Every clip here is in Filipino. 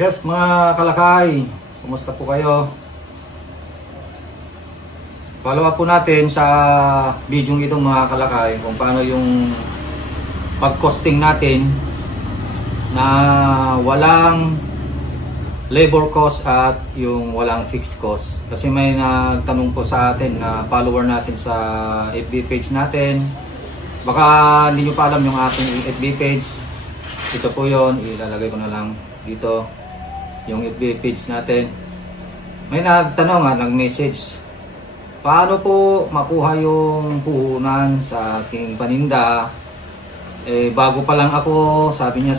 Yes, mga kalakay, kumusta po kayo? Follow up po natin sa video ito mga kalakay kung paano yung pag-costing natin na walang labor cost at yung walang fixed cost. Kasi may nagtanong po sa atin na follower natin sa FB page natin. Baka hindi nyo pa alam yung ating FB page. Ito po yon, ilalagay ko na lang dito yung FB page natin. May nagtanong nag-message, paano po makuha yung puhunan sa aking paninda? Bago pa lang ako, sabi niya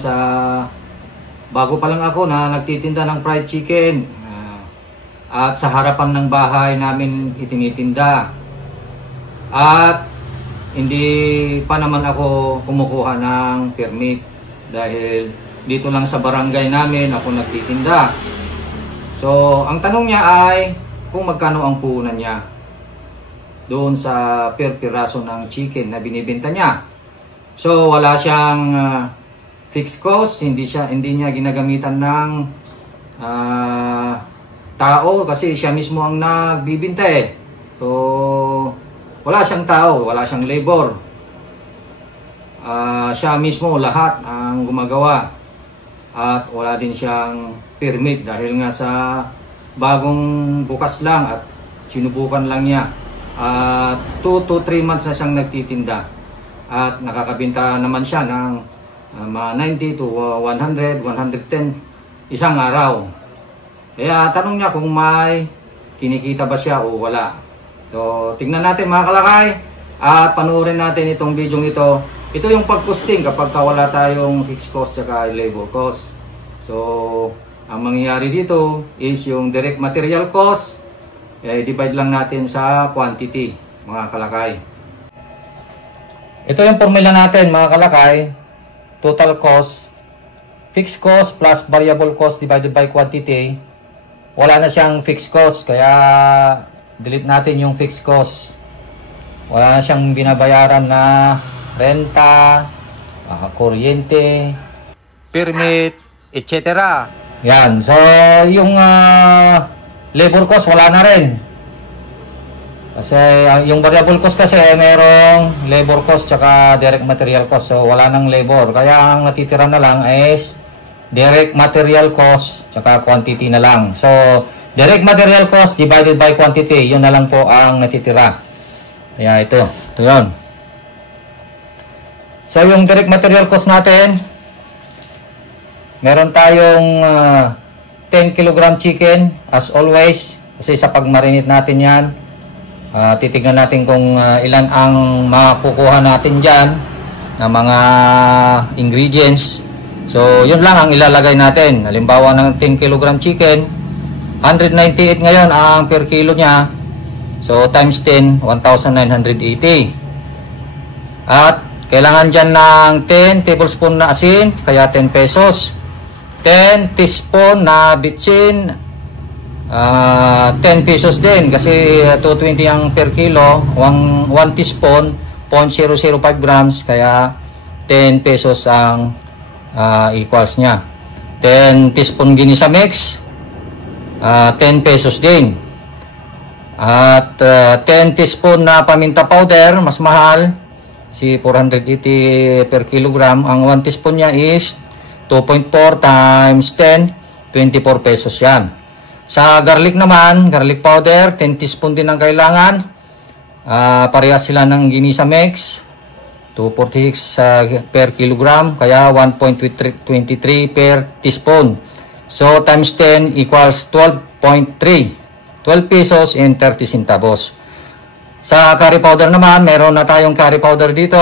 bago pa lang ako na nagtitinda ng fried chicken. At sa harapan ng bahay namin itinitinda. At hindi pa naman ako kumukuha ng permit dahil dito lang sa barangay namin ako nagtitinda. So, ang tanong niya ay kung magkano ang puhunan niya doon sa per piraso ng chicken na binibenta niya. So, wala siyang fixed cost, hindi niya ginagamitan ng tao kasi siya mismo ang nagbibinta eh. So, wala siyang tao, wala siyang labor. Siya mismo lahat ang gumagawa. At wala din siyang permit dahil nga sa bagong bukas lang at sinubukan lang niya. 2 to 3 months na siyang nagtitinda. At nakakabenta naman siya ng 90 to 100, 110 isang araw. Kaya tanong niya kung may kinikita ba siya o wala. So tingnan natin mga kalakay at panoorin natin itong video ito. Ito yung pag-costing kapag wala tayong fixed cost at labor cost. So, ang mangyayari dito is yung direct material cost, divide lang natin sa quantity, mga kalakay. Ito yung formula natin, mga kalakay. Total cost, fixed cost plus variable cost divided by quantity. Wala na siyang fixed cost, kaya delete natin yung fixed cost. Wala na siyang binabayaran na renta, kuryente, permit, etc. Yan. So, yung labor cost wala na rin. Kasi yung variable cost kasi merong labor cost tsaka direct material cost. So, wala nang labor. Kaya ang natitira na lang is direct material cost tsaka quantity na lang. So, direct material cost divided by quantity. Yun na lang po ang natitira. Kaya ito. Ito yun. So, yung direct material cost natin, meron tayong 10 kg chicken, as always. Kasi sa pag-marinate natin yan, titignan natin kung ilan ang makukuha natin dyan na mga ingredients. So, yun lang ang ilalagay natin. Halimbawa ng 10 kg chicken, 198 ngayon ang per kilo niya. So, times 10, 1,980. At kailangan dyan ng 10 tablespoon na asin, kaya 10 pesos. 10 teaspoon na bitsin, 10 pesos din. Kasi 220 ang per kilo. 1 teaspoon, 0.005 grams, kaya 10 pesos ang equals niya. 10 teaspoon ginisa mix, 10 pesos din. At 10 teaspoon na paminta powder, mas mahal. Si 480 per kilogram. Ang 1 teaspoon niya is 2.4 times 10, 24 pesos yan. Sa garlic naman, garlic powder, 10 teaspoon din ang kailangan. Parehas sila ng ginisa mix, 246 per kilogram, kaya 1.23 per teaspoon. So, times 10 equals 12.3. 12 pesos and 30 centavos. Sa curry powder naman, meron na tayong curry powder dito.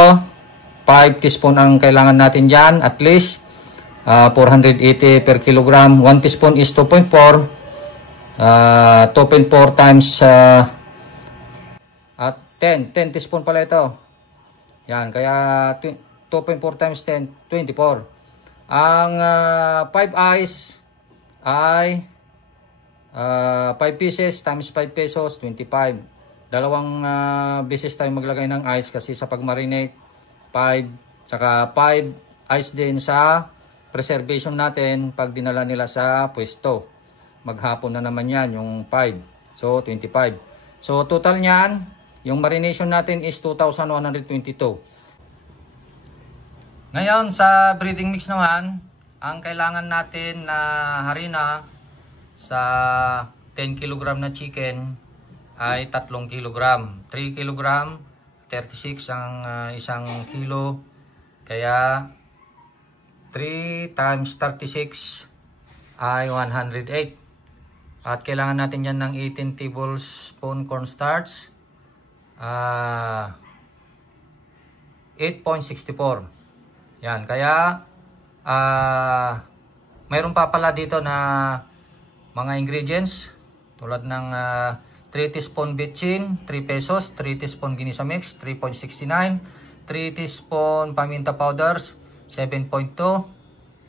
5 teaspoon ang kailangan natin dyan, at least. 480 per kilogram. 1 teaspoon is 2.4. 2.4 times at 10 teaspoon pala ito. Yan, kaya 2.4 times 10, 24. Ang 5 ice ay 5 pieces times 5 pesos, 25. Dalawang beses tayo maglagay ng ice kasi sa pag-marinate 5, tsaka 5 ice din sa preservation natin pag dinala nila sa pwesto. Maghapon na naman yan, yung 5. So, 25. So, total niyan, yung marination natin is 2,122. Ngayon, sa breeding mix naman, ang kailangan natin na harina sa 10 kg na chicken ay 3 kg. 3 kg, 36 ang isang kilo. Kaya 3 times 36 ay 108. At kailangan natin yan ng 18 tablespoon cornstarch. 8.64. Yan, kaya mayroon pa pala dito na mga ingredients tulad ng 3 teaspoon bitchin, 3 pesos, 3 teaspoon ginisa mix, 3.69, 3 teaspoon paminta powders, 7.2,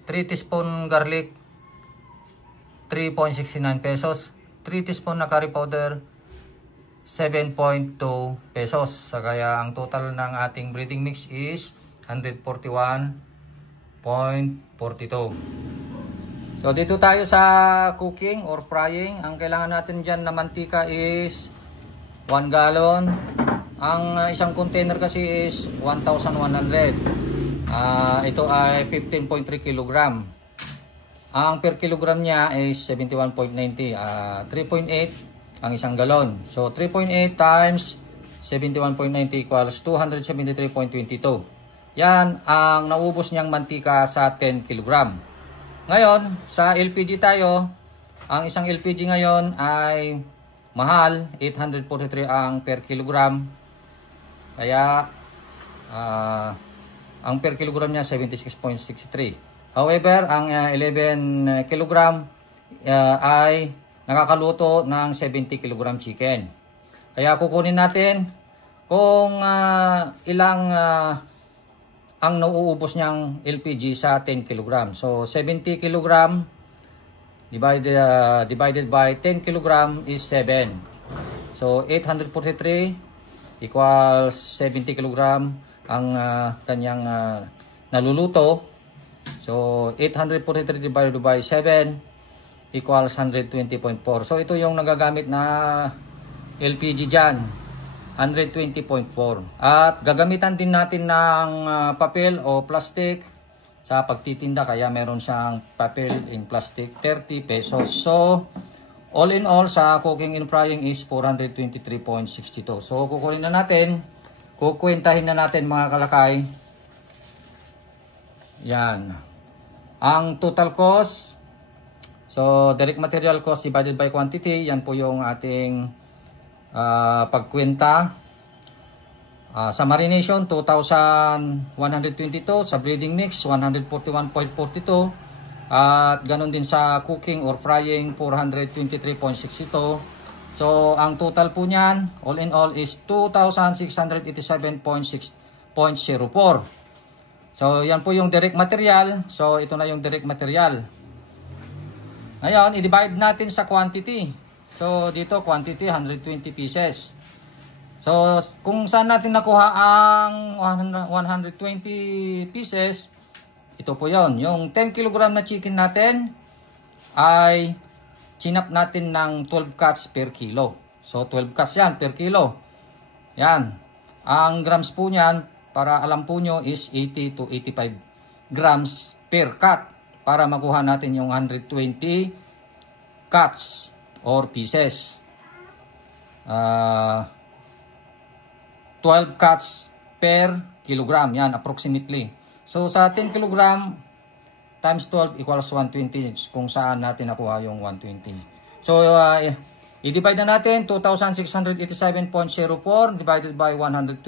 3 teaspoon garlic, 3.69 pesos, 3 teaspoon na curry powder, 7.2 pesos. So, kaya ang total ng ating breeding mix is 141.42. So, dito tayo sa cooking or frying. Ang kailangan natin dyan na mantika is 1 gallon. Ang isang container kasi is 1,100. Ito ay 15.3 kilogram. Ang per kilogram niya is 71.90. 3.8 ang isang galon. So, 3.8 times 71.90 equals 273.22. Yan ang naubos niyang mantika sa 10 kilogram. Ngayon, sa LPG tayo, ang isang LPG ngayon ay mahal, 843 ang per kilogram. Kaya, ang per kilogram niya 76.63. However, ang 11 kilogram ay nakakaluto ng 70 kilogram chicken. Kaya kukunin natin kung ilang ang nauubos niyang LPG sa 10 kg. So, 70 kg divided by 10 kg is 7. So, 843 equals 70 kg ang kanyang naluluto. So, 843 divided by 7 equals 120.4. So, ito yung nagagamit na LPG dyan. 120.4. At gagamitan din natin ng papel o plastic sa pagtitinda. Kaya meron siyang papel in plastic, 30 pesos. So, all in all sa cooking and frying is 423.62. So, kukunin na natin. Kukwentahin na natin mga kalakay. Yan. Ang total cost. So, direct material cost divided by quantity. Yan po yung ating pagkwenta. Sa marination 2,122, sa breeding mix 141.42, at ganun din sa cooking or frying 423.62. So ang total po niyan all in all is 2,687.04. So yan po yung direct material. So ito na yung direct material. Ngayon i-divide natin sa quantity. So, dito, quantity, 120 pieces. So, kung saan natin nakuha ang 120 pieces, ito po yon. Yung 10 kg na chicken natin ay chinap natin ng 12 cuts per kilo. So, 12 cuts yan per kilo. Yan. Ang grams po niyan, para alam po nyo, is 80 to 85 grams per cut para makuha natin yung 120 cuts or pieces. 12 cuts per kilogram. Yan, approximately. So, sa 10 kilogram times 12 equals 120 kung saan natin nakuha yung 120. So, i-divide na natin. 2,687.04 divided by 120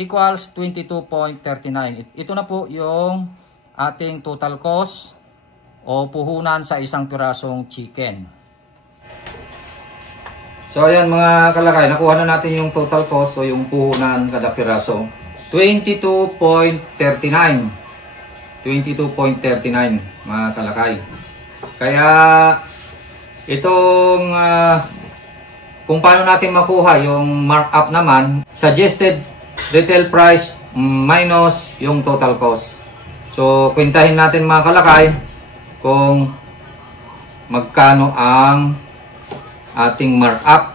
equals 22.39. Ito na po yung ating total cost o puhunan sa isang pirasong chicken. So ayan mga kalakay, nakuha na natin yung total cost o yung puhunan kada piraso. 22.39. 22.39 mga kalakay. Kaya itong kung paano natin makuha yung markup naman, suggested retail price minus yung total cost. So, kwentahin natin mga kalakay kung magkano ang ating markup.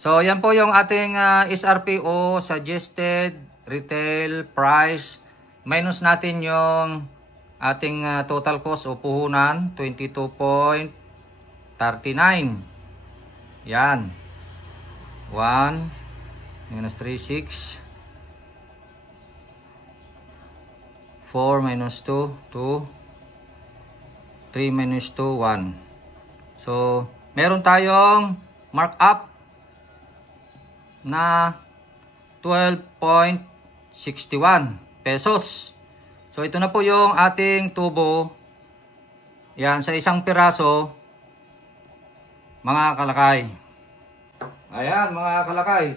So, yan po yung ating SRP o Suggested Retail Price. Minus natin yung ating total cost o puhunan, 22.39. Yan. 1 minus 36. 4 minus 2, 2. 3 minus 2, 1. So, meron tayong markup na 12.61 pesos. So, ito na po yung ating tubo. Yan, sa isang piraso, mga kalakay. Ayan, mga kalakay.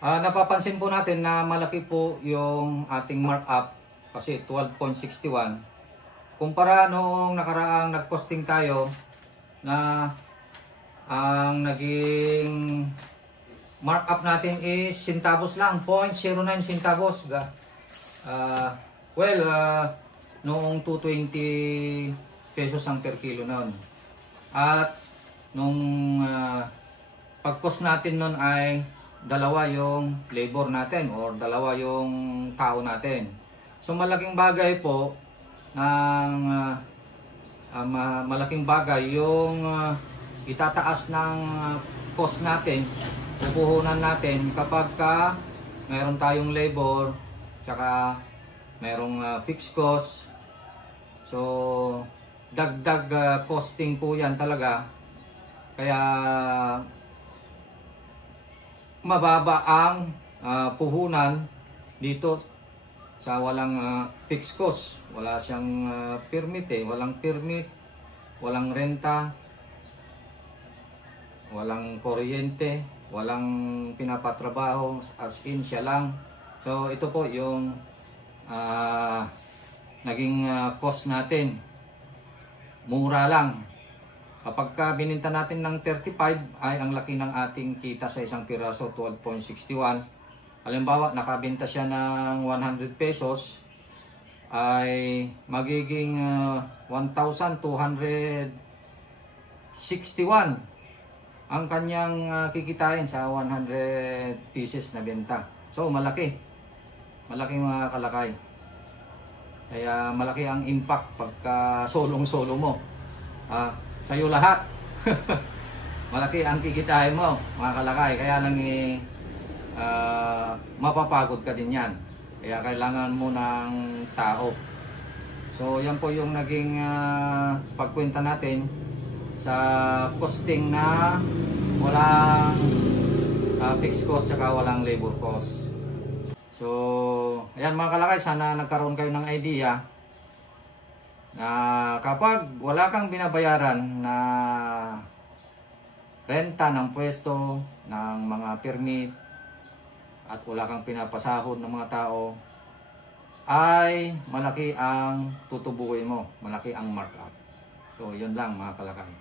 Napapansin po natin na malaki po yung ating markup kasi 12.61. Kumpara noong nakaraang nag-costing tayo na ang naging markup natin is centavos lang, 0.09 centavos. Noong 220 pesos ang per kilo noon. At nung pag-cost natin noon ay dalawa yung labor natin or dalawa yung tao natin. So malaking bagay po ng malaking bagay yung itataas ng cost natin, pupuhunan natin kapag mayroon tayong labor tsaka mayroong fixed cost. So dagdag costing po yan talaga, kaya mababa ang puhunan dito sa walang fixed cost. Wala siyang permit walang permit, walang renta, walang kuryente, walang pinapatrabaho, as in siya lang. So ito po yung naging cost natin. Mura lang. Kapag bininta natin ng 35 ay ang laki ng ating kita sa isang piraso, 12.61. Halimbawa nakabenta siya ng 100 pesos ay magiging 1,261 ang kanyang kikitain sa 100 pieces na benta. So malaki. Malaki mga kalakay. Kaya malaki ang impact pagka solong-solo mo. Sa'yo lahat. Malaki ang kikitain mo mga kalakay. Kaya lang mapapagod ka din yan. Kaya kailangan mo ng tao. So yan po yung naging pagkwenta natin sa costing na walang fixed cost saka walang labor cost. So ayan mga kalakay, sana nagkaroon kayo ng idea na kapag wala kang binabayaran na renta ng pwesto, ng mga permit, at wala kang pinapasahod ng mga tao, ay malaki ang tutubuin mo, malaki ang markup. So yun lang mga kalakay.